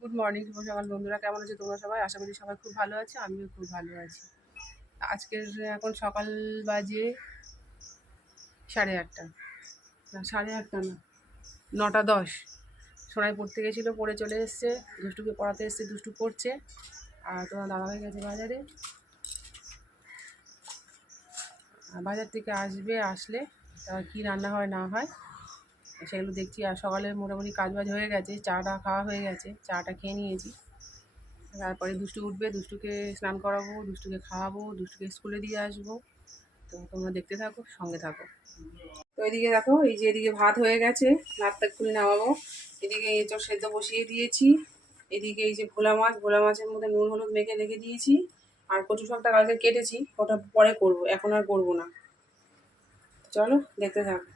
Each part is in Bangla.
গুড মর্নিং, শুভ সকাল বন্ধুরা। কেমন আছো তোমরা সবাই? আশা করি সবাই খুব ভালো আছে, আমিও খুব ভালো আছি। আজকের এখন সকাল বাজে 8:30, না 8:30 না, 9:10। সোনাই পড়তে গেছিলো, পড়ে চলে এসছে। দুষ্টুকে পড়াতে এসছে, দুষ্টু পড়ছে। আর তোমার দাদা হয়ে গেছে বাজারে, বাজার থেকে আসলে তার কী রান্না হয় না হয় সেগুলো দেখছি। আর সকালে মোটামুটি কাজবাজ হয়ে গেছে, চাটা খাওয়া হয়ে গেছে, চাটা খেয়ে নিয়েছি। তারপরে দুষ্টু উঠবে, দুষ্টুকে স্নান করাবো, দুষ্টুকে খাওয়াবো, দুষ্টুকে স্কুলে দিয়ে আসবো। তো তোমরা দেখতে থাকো, সঙ্গে থাকো। তো এদিকে দেখো, এই যে এদিকে ভাত হয়ে গেছে, ভাতটা খুলে নামাবো। এদিকে এঁচড় সেদ্ধ বসিয়ে দিয়েছি। এদিকে এই যে ভোলা মাছের মধ্যে নুন হলুদ মেখে রেখে দিয়েছি। আর কচু শাকটা কালকে কেটেছি, ওটা পরে করবো, এখন আর করবো না। চলো দেখতে থাকো।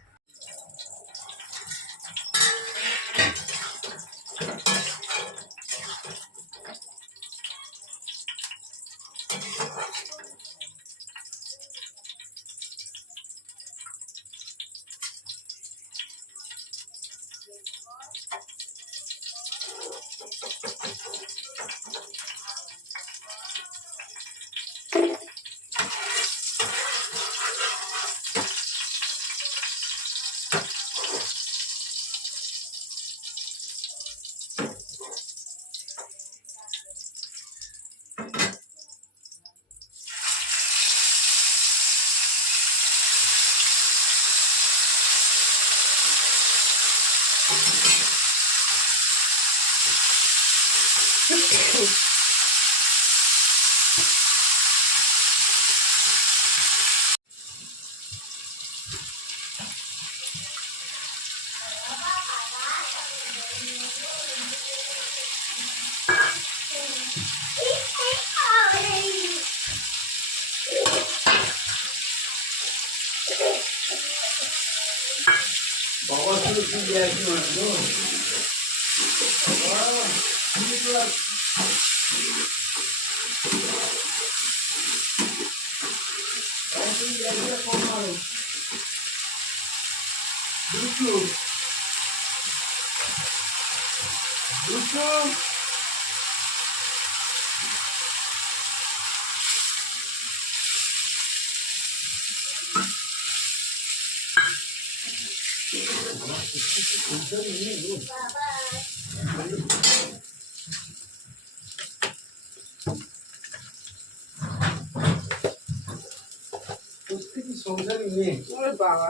সংসারী মেয়ে বাবা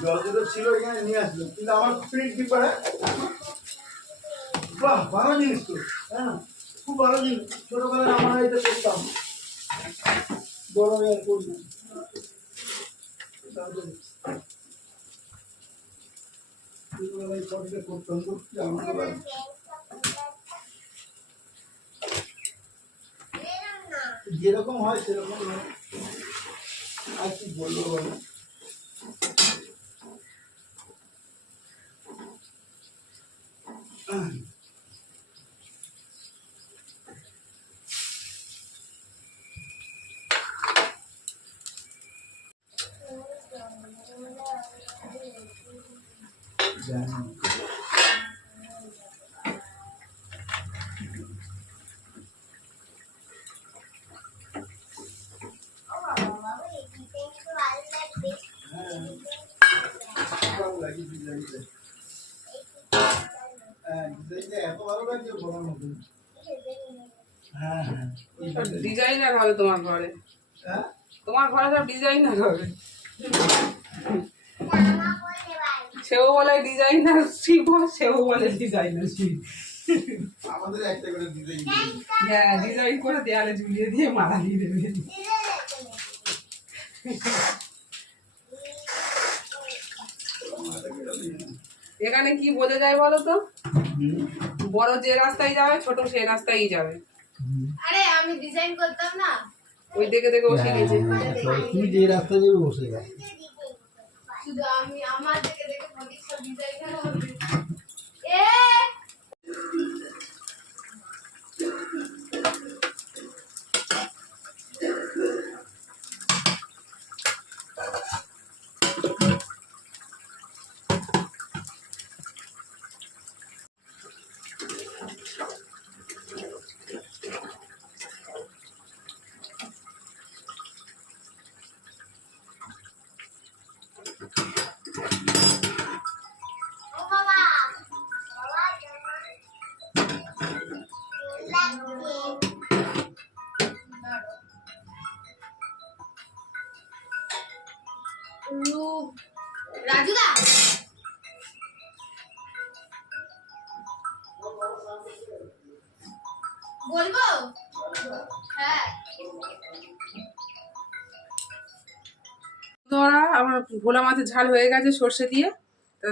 জল ছিল এখানে নিয়ে আসলো, কিন্তু আমার প্রিন্ট কি করে। বাহ, ভালো জিনিস তো। হ্যাঁ, খুব ভালো জিনিস। ছোটবেলায় আমরা এটা করতাম, বড় মেয়ে করি না। ছোটবেলায় সবটা করতাম, করতে আনন্দ লাগে। যেরকম হয় সেরকম হয়। আর কি বলবো বলো। ডিজাইনার হবে তোমার ঘরে, তোমার ঘরে সব ডিজাইনার হবে। সেও বলে ডিজাইনার শিব, সেও বলে ডিজাইনার শিব। আমাদের একটা করে ডিজাইন, হ্যাঁ, ডিজাইন করে দেয়ালে ঝুলিয়ে দিয়ে মালা দিয়ে দেবে। এখানে কি বোঝা যায় বলো তো? বড় যে রাস্তায় যাবে, ছোট সেই রাস্তায় যাবে। আরে আমি ডিজাইন করতাম না, ওই দেখে দেখে বসে গেছে। তুমি যে রাস্তা দিয়ে বসে গেছো, শুধু আমি আমার দেখে দেখে বলি সব ডিজাইন হবে। এ রাজুদা বলবো হ্যাঁ ধরা আমার ভোলা মাছের ঝাল হয়ে গেছে সর্ষে দিয়ে। তা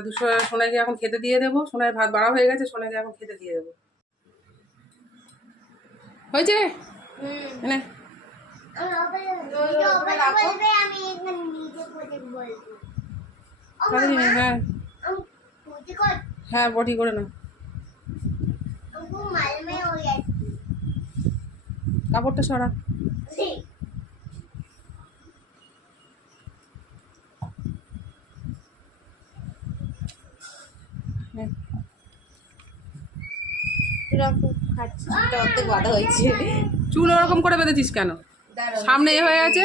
সোনাইকে এখন খেতে দিয়ে দেবো। সোনাই ভাত বাড়া হয়ে গেছে, সোনাইকে এখন খেতে দিয়ে দেবো। হয়েছে এনে হ্যাঁ হ্যাঁ বটি করে না, কাপড়টা সরা। চুল ওরকম করে বেঁধেছিস কেন? সামনে এ হয়ে আছে।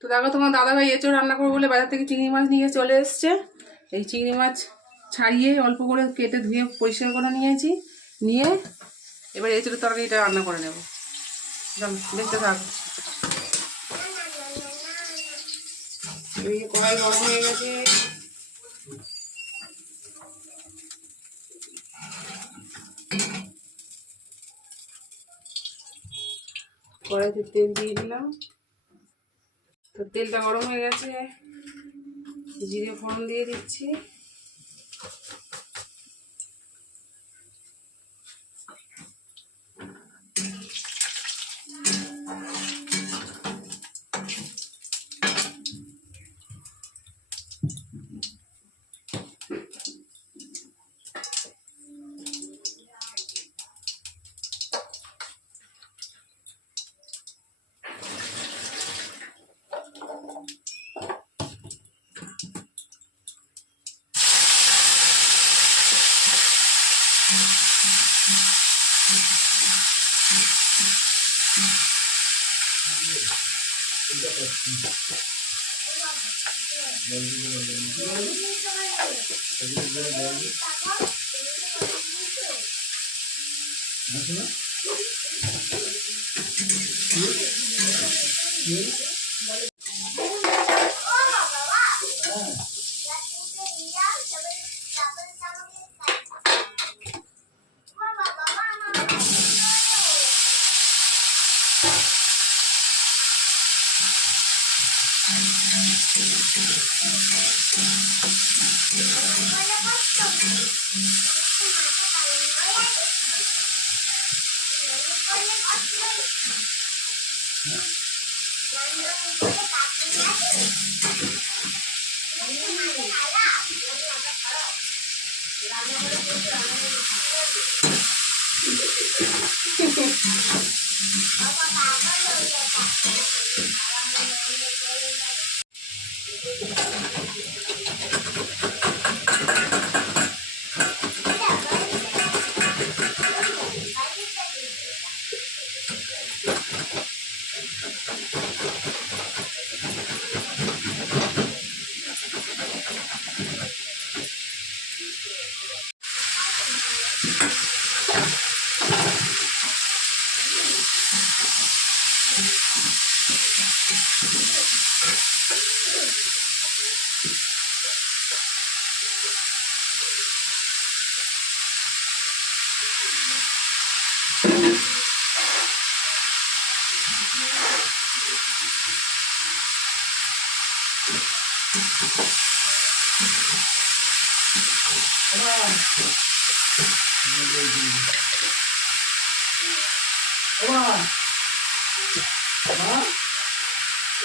তো দেখো তোমার দাদাভাই এঁচোড় রান্না করবো বলে বাজার থেকে চিংড়ি মাছ নিয়ে চলে এসছে। এই চিংড়ি মাছ ছাড়িয়ে অল্প করে কেটে ধুয়ে পরিষ্কার করে নিয়েছি, নিয়ে এবার এঁচোড়ের তরকারিটা রান্না করে নেবো। দেখতে থাক। কড়াই গরম হয়ে গেছে, কড়াইতে তেল দিয়ে দিলাম। তো তেলটা গরম হয়ে গেছে, জিরে ফোড়ন দিয়ে দিচ্ছি।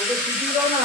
ওকে ছুটি দাও না।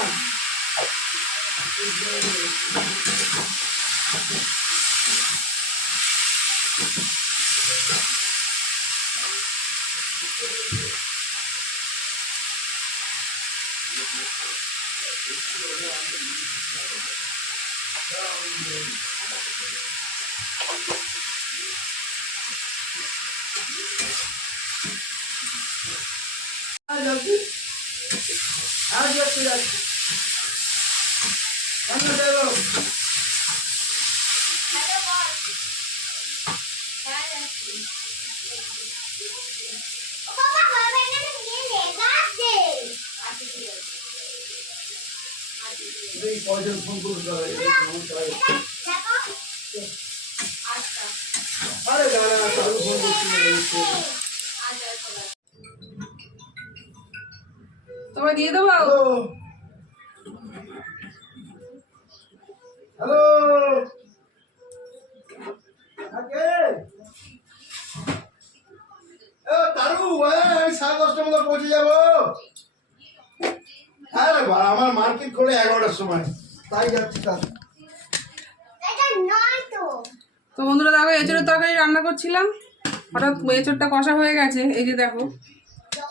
এই কয়জন ফোন করতে হবে আচ্ছা আরে দাঁড়া তাহলে ফোন করছি আচ্ছা তোমায় দিয়ে দেবো। হ্যালো হ্যালো আগে তারু আমি 10:30টার মধ্যে পৌঁছে যাবো। হ্যাঁ রে ভাই আমার মার্কেট খোলে 11টার সময়, তাই যাচ্ছি তার। তো বন্ধুরা দেখো এঁচড়ের তরকারি রান্না করছিলাম, হঠাৎ এঁচড়টা কষা হয়ে গেছে। এই যে দেখো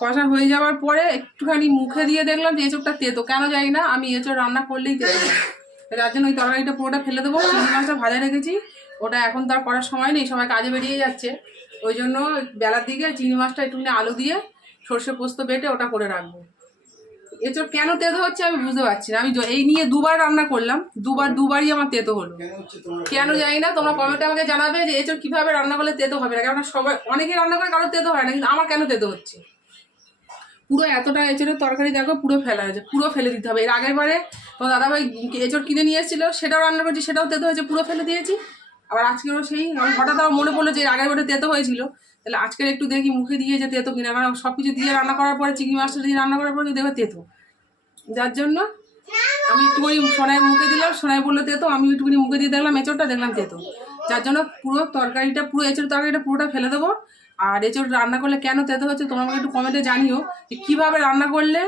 কষা হয়ে যাওয়ার পরে একটুখানি মুখে দিয়ে দেখলাম যে এঁচড়টা তেতো, কেন জানি না, আমি এঁচড় রান্না করলেই তেতো, যার জন্য ওই তরকারিটা পুরোটা ফেলে দেবো। চিংড়ি মাছটা ভাজা রেখেছি, ওটা এখন তার করার সময় নেই, সবাই কাজে বেরিয়ে যাচ্ছে, ওই জন্য বেলার দিকে চিংড়ি মাছটা একটুখানি আলু দিয়ে সর্ষে পোস্ত বেটে ওটা করে রাখবো। এঁচড় কেন তেতো হচ্ছে আমি বুঝতে পারছি না, আমি এই নিয়ে দুবার রান্না করলাম, দুবারই আমার তেতো হলো, কেন জানি না। তোমরা কমেন্টে আমাকে জানাবে যে এঁচড় কিভাবে রান্না করলে তেতো হবে না, কেননা সবাই অনেকে রান্না করে কারো তেতো হয় না, কিন্তু আমার কেন তেতো হচ্ছে। পুরো এতটা এঁচড়ের তরকারি দেখো পুরো ফেলা হয়েছে, পুরো ফেলে দিতে হবে। এর আগের বারে তোমার দাদাভাই এঁচড় কিনে নিয়ে এসেছিলো, সেটাও রান্না করছি, সেটাও তেতো হয়েছে, পুরো ফেলে দিয়েছি। আবার আজকেরও সেই, হঠাৎ আমার মনে পড়লো যে আগের বারে তেতো হয়েছিল, তাহলে আজকের একটু দেখি মুখে দিয়ে যে তেতো কিনা, কারণ সব কিছু দিয়ে রান্না করার পরে চিংড়ি মাছটা দিয়ে রান্না করার পরে দেখো তেতো, যার জন্য আমি একটুখানি সোনায় মুখে দিলাম, সোনায় বললো তেতো, আমি একটুখানি মুখে দিয়ে দেখলাম এঁচড়টা, দেখলাম তেতো, যার জন্য পুরো তরকারিটা, পুরো এঁচড় তরকারিটা পুরোটা ফেলে দেবো। আর এঁচড় রান্না করলে কেন তেতো হচ্ছে তোমরা আমাকে একটু কমেন্টে জানিও যে কীভাবে রান্না করলে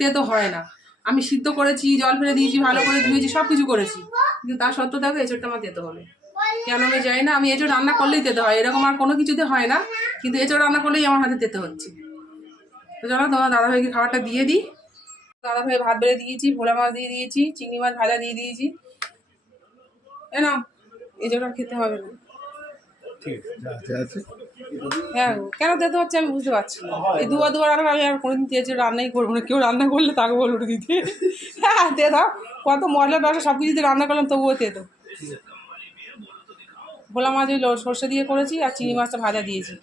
তেতো হয় না। আমি সিদ্ধ করেছি, জল ফেলে দিয়েছি, ভালো করে ধুয়েছি, সব কিছু করেছি, কিন্তু তার সত্ত্বেও দেখো এঁচড়টা আমার তেতো হবে কেন আমি জানি না। আমি এঁচড় রান্না করলেই তেতো হয়, এরকম আর কোনো কিছুতে হয় না, কিন্তু এঁচড় রান্না করলেই আমার হাতে তেতো হচ্ছে। তো চলো তোমার দাদাভাইকে খাবারটা দিয়ে দিই। দাদাভাই ভাত বেড়ে দিয়েছি, ভোলা মাছ দিয়ে দিয়েছি, চিংড়ি মাছ ভাজা দিয়ে দিয়েছি, না এঁচড় আর খেতে হবে না। হ্যাঁ কেন তেতো হচ্ছে আমি বুঝতে পারছি না, এই দুবার রান্না আমি আর কোনোদিন তেঁচড় রান্নাই করবো না, কেউ রান্না করলে তাকে বলবো দিতে। হ্যাঁ তেতো কত মশলা টসলা সব কিছুতে রান্না করলাম তবুও তেতো। ভোলা মাছ ওই সর্ষে দিয়ে করেছি, আর চিংড়ি মাছটা ভাজা দিয়েছি।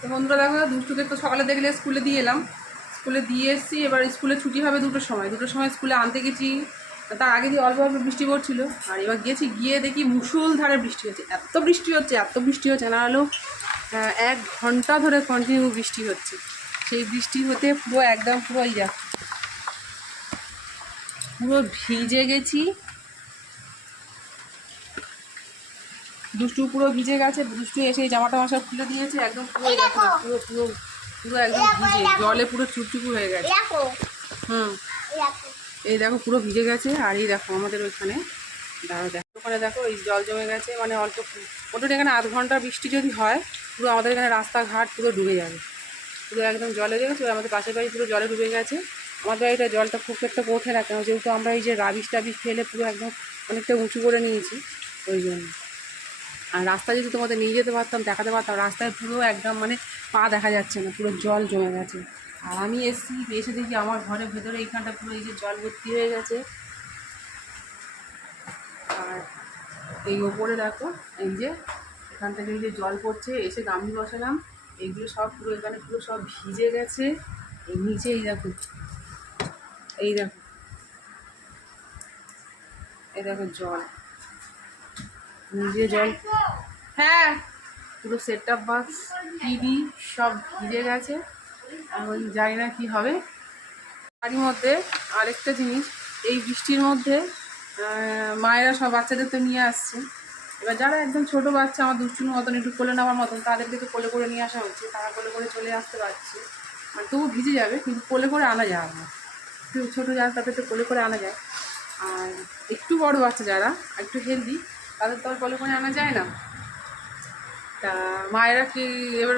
তো বন্ধুরা দেখো দুষ্টুকে তো সকালে দেখলে স্কুলে দিয়ে এলাম, স্কুলে দিয়ে এসেছি, এবার স্কুলে ছুটি হবে 2টোর সময় স্কুলে আনতে গেছি, তার আগে দিয়ে অল্প অল্প বৃষ্টি পড়ছিল, আর এবার গেছি, গিয়ে দেখি মুষলধারে বৃষ্টি হচ্ছে, এত বৃষ্টি হচ্ছে না হলেও 1 ঘন্টা ধরে কন্টিনিউ বৃষ্টি হচ্ছে। সেই বৃষ্টি হতে পুরো একদম পুরো এই যাচ্ছে, পুরো ভিজে গেছি, দুষ্টু পুরো ভিজে গেছে, দুষ্টু এসে জামাটা সব খুলে দিয়েছে, একদম পুরো পুরো পুরো পুরো একদম ভিজে, জলে পুরো চুপচুপু হয়ে গেছে। এই দেখো পুরো ভিজে গেছে। আর এই দেখো আমাদের ওইখানে দেখো ওখানে দেখো এই জল জমে গেছে, মানে অল্প মোটামুটি এখানে 1/2 ঘন্টা বৃষ্টি যদি হয় পুরো আমাদের এখানে রাস্তাঘাট পুরো ডুবে যাবে, পুরো একদম জলে গেছে। আমাদের পাশের বাড়ি পুরো জলে ডুবে গেছে, আমাদের বাড়িটা জলটা খুব একটা পৌঁছে না, কেন যেহেতু আমরা এই যে রাবিশ টাবিশ ফেলে পুরো একদম অনেকটা উঁচু করে নিয়েছি, ওই জন্য। আর রাস্তা যদি তোমাদের নিয়ে যেতে পারতাম, দেখাতে পারতাম, রাস্তায় পুরো একদম মানে পা দেখা যাচ্ছে না, পুরো জল জমে গেছে। আর আমি এসে দেখি আমার ঘরের ভেতরে এইখানটা পুরো এই যে জল ভর্তি হয়ে গেছে। আর এই ওপরে দেখো এই যে এখান থেকে এই যে জল পড়ছে, এসে গামলি বসালাম, এইগুলো সব পুরো এখানে পুরো সব ভিজে গেছে। এই নিচে এই দেখো এই দেখো জল, নিজে জল, হ্যাঁ পুরো সেট টপ বক্স টিভি সব ভিজে গেছে। এখন জানি না কী হবে। বাড়ির মধ্যে আরেকটা জিনিস, এই বৃষ্টির মধ্যে মায়েরা সব বাচ্চাদের তো নিয়ে আসছে, এবার যারা একদম ছোটো বাচ্চা আমার দুষ্টুর মতন একটু কোলে নেওয়ার মতন, তাদেরকে তো কোলে করে নিয়ে আসা হচ্ছে, তারা কোলে করে চলে আসতে পারছে, মানে তবু ভিজে যাবে কিন্তু কোলে করে আনা যায় না, একটু ছোটো যারা তাদের তো কোলে করে আনা যায়। আর একটু বড় বাচ্চা যারা একটু হেলদি তাদের তো আর কোলে করে আনা যায় না। তা মায়েরা কি এবার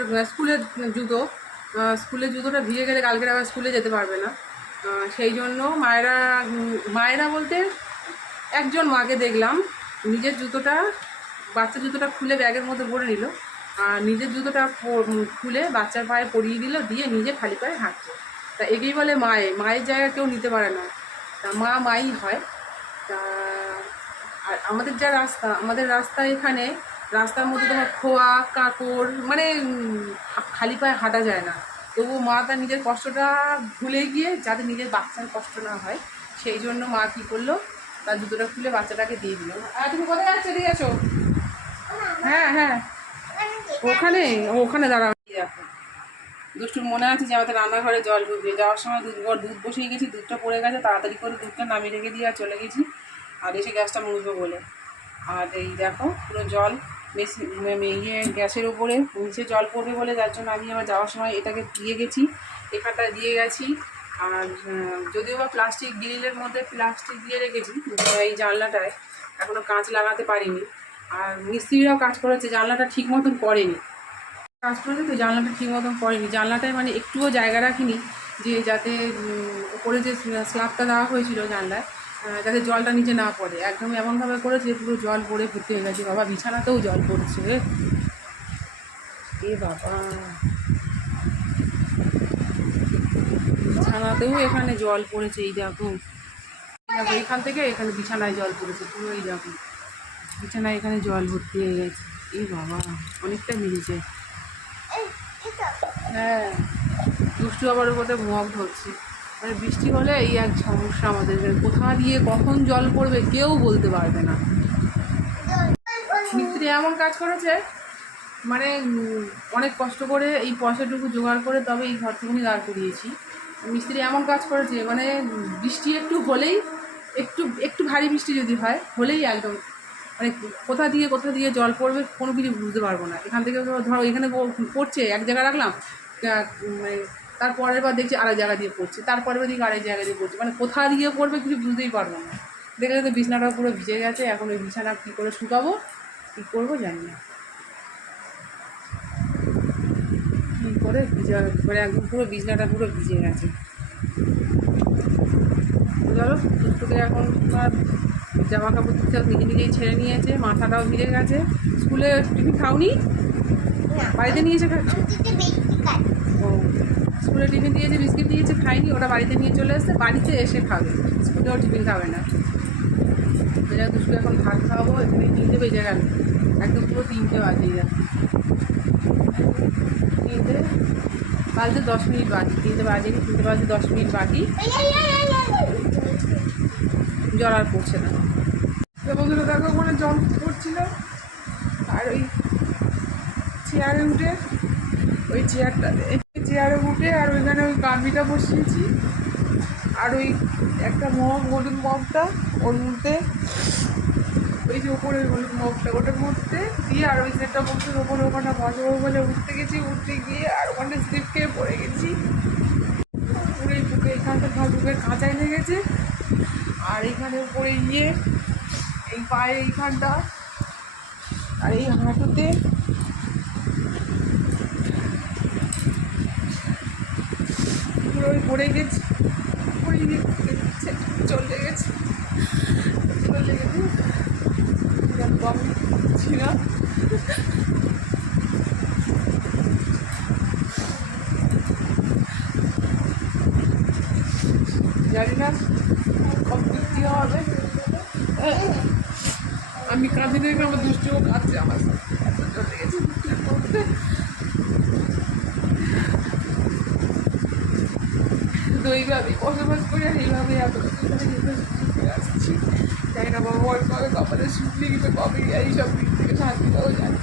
স্কুলের জুতোটা ভিজে গেলে কালকে আবার স্কুলে যেতে পারবে না, সেই জন্য মায়েরা বলতে একজন মাকে দেখলাম নিজের বাচ্চার জুতোটা খুলে ব্যাগের মধ্যে ভরে নিল, আর নিজের জুতোটা খুলে বাচ্চার পায়ে পরিয়ে দিল, দিয়ে নিজে খালি পায়ে হাঁটছে। তা একেই বলে মায়ের জায়গা কেউ নিতে পারে না, তা মাই হয়। তা আর আমাদের রাস্তা এখানে, রাস্তার মধ্যে তোমার খোয়া কাকড়, মানে খালি পায়ে হাঁটা যায় না। তবু মা তার নিজের কষ্টটা ভুলে গিয়ে যাতে নিজের বাচ্চার কষ্ট না হয়, সেই জন্য মা কী করলো, তার জুতোটা খুলে বাচ্চাটাকে দিয়ে দিল। তুমি কোথায় যাচ্ছ, দিয়ে আছো? হ্যাঁ হ্যাঁ, ওখানে দাঁড়াও। দেখো দুষ্টুর মনে আছে যে আমাদের রান্নাঘরে জল ঢুকবে, যাওয়ার সময় দুধ বসিয়ে গেছি, দুধটা পড়ে গেছে, তাড়াতাড়ি করে দুধটা নামিয়ে রেখে দিয়ে আর চলে গেছি, আর এসে গ্যাসটা মুছবো বলে। আর এই দেখো পুরো জল গ্যাসের ওপরে নিচে জল পড়বে বলে, যার জন্য আমি আবার যাওয়ার সময় এটাকে দিয়ে গেছি, এখানটা দিয়ে গেছি। আর যদিও বা প্লাস্টিক গ্রিলের মধ্যে প্লাস্টিক দিয়ে রেখেছি, এই জানলাটায় এখনও কাঁচ লাগাতে পারিনি। আর মিস্ত্রিরাও কাজ করেছে, জানলাটা ঠিক মতন করেনি, কাজ করেছে তো জানলাটা ঠিক মতন করেনি। জানলাটায় মানে একটুও জায়গা রাখিনি যে যাতে উপরে যে স্ল্যাবটা দেওয়া হয়েছিল জানলায়, যাতে জলটা নিচে না পড়ে, একদম এমনভাবে করেছে পুরো জল পড়ে ভর্তি হয়ে গেছে। বাবা বিছানাতেও জল পড়ছে, এ বাবা বিছানাতেও এখানে জল পড়েছে। এই দেখো এখান থেকে এখানে বিছানায় জল পড়েছে পুরো, এই দেখো বিছানায় এখানে জল ভর্তি হয়ে গেছে। এই বাবা অনেকটা বেরিয়েছে। হ্যাঁ, দুষ্টু আবার ওর কোথায় মগ ধরছে। মানে বৃষ্টি হলে এই এক সমস্যা আমাদের, কোথা দিয়ে কখন জল পড়বে কেউ বলতে পারবে না। মিস্ত্রি এমন কাজ করেছে, মানে অনেক কষ্ট করে এই পয়সাটুকু জোগাড় করে তবে এই ঘরটুকুনি দাঁড় করিয়েছি। মিস্ত্রি এমন কাজ করেছে, মানে বৃষ্টি একটু হলেই, একটু ভারী বৃষ্টি যদি হয় হলেই একদম মানে কোথা দিয়ে জল পড়বে কোনো কিছু বুঝতে পারবো না। এখান থেকে ধরো এখানে পড়ছে, এক জায়গায় রাখলাম, মানে তারপরের বার দেখছি আরেক জায়গা দিয়ে পড়ছে, তারপরের বার দিকে আরেক জায়গা দিয়ে পড়ছে, মানে কোথা দিয়ে পড়বে কিছু বুঝতেই পারবো না। দেখলে তো বিছানাটা পুরো ভিজে গেছে, এখন ওই বিছানা কী করে শুকাবো, কী করবো জানি না, কী করে ভিজা মানে একদম পুরো বিছানাটা পুরো ভিজে গেছে। চলো দুষ্টুকে এখন জামা কাপড় দিতে নিজেই ছেড়ে নিয়েছে, মাথাটাও ভিজে গেছে। স্কুলে টিফিন খাওনি? বাড়িতে নিয়ে এসে খাচ্ছ? ও, স্কুলে টিফিন দিয়েছে, বিস্কিট দিয়েছে, খাইনি, ওটা বাড়িতে নিয়ে চলে এসছে, বাড়িতে এসে খাবে, স্কুলেও টিফিন খাবে না। দুষ্টু এখন ভাত খাওয়াবো, এখানে 3টে বেজে গেল, একদম পুরো 3টে বাজিয়ে যাচ্ছে, 3টে বাজতে 10 মিনিট বাকি, 3টে বাজেনি, 3টে বাজতে 10 মিনিট বাকি, জল আর পড়ছে না। বন্ধুরা দেখো ওখানে জল পড়ছিল, আর ওই চেয়ারে উঠে আর ওইখানে ওই কামিটা বসিয়েছি, আর ওই একটা মগ, হলুদ মগটা, ওর মধ্যে ওই যে ওপরে হলুদ মগটা ওটার মধ্যে দিয়ে, আর ওই সেটটা বক্সের ওপরে ওখানে বসাবো বলে উঠতে গিয়ে আর ওখানে স্লিপ খেয়ে পড়ে গেছি, পুরো এই বুকে এখানটা বুকের কাঁচাই লেগেছে, আর এইখানে উপরে গিয়ে এই পায়ে এইখানটা আর এই হাঁটুতে পুরো পড়ে গেছি, চলে গেছে ছিলাম। জানি না কমপ্লিট কী হবে, আমি কাঁদি দেখে আমার দুষ্টুও কাঁদছে আমার সাথে, এত চলে গেছে দুষ্টুর মধ্যে। তো এইভাবেই বসবাস করে, আর এইভাবেই এত করে আসছি। জানি না বাবা ওর কবে কপালে সুখ লিখবে, কবে এইসব দিক থেকে শান্তি পাওয়া যায়।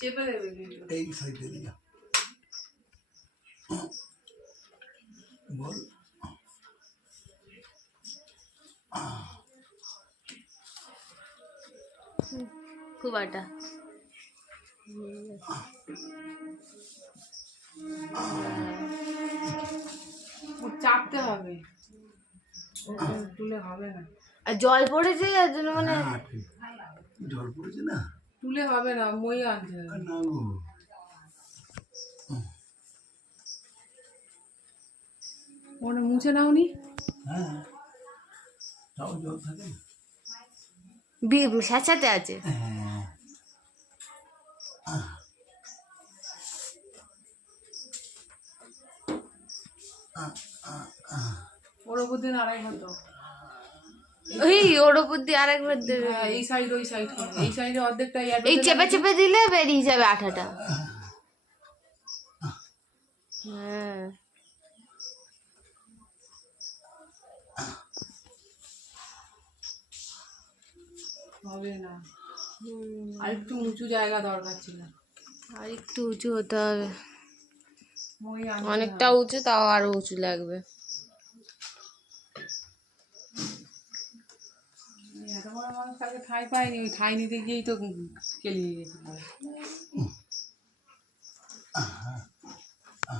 চেপে দেবে এই সাইডে দিয়া বল। খুব আটা চাপতে হবে, তুলে হবে না, আর জল পড়েছে যার জন্য মানে জল পড়েছে না, তুলে হবে না, মই আনতে হবে না গো। ওটা মুছে নাওনি? হ্যাঁ, তাও জল থাকে। স্যাঁতস্যাঁতে আছে। হ্যাঁ, ওর ওপর দিন আড়াই হতো। ওই ওর উপর দিয়ে আরেকবার দেবে। হ্যাঁ, এই সাইড ওই সাইড, এই সাইডে অর্ধেকটা এই চেপে চেপে দিলে বেরিয়ে যাবে আঠাটা। হ্যাঁ, হবে না। আর একটু উঁচু জায়গা দরকার ছিল। আর একটু উঁচু হতে হবে, মই আনতে অনেকটা হবে। উঁচু, তাও আরো উঁচু লাগবে। এত বড় মানুষ তাকে ঠাঁই পায়নি, ওই ঠাঁই নিতে গিয়েই তো কেলিয়ে গেছে।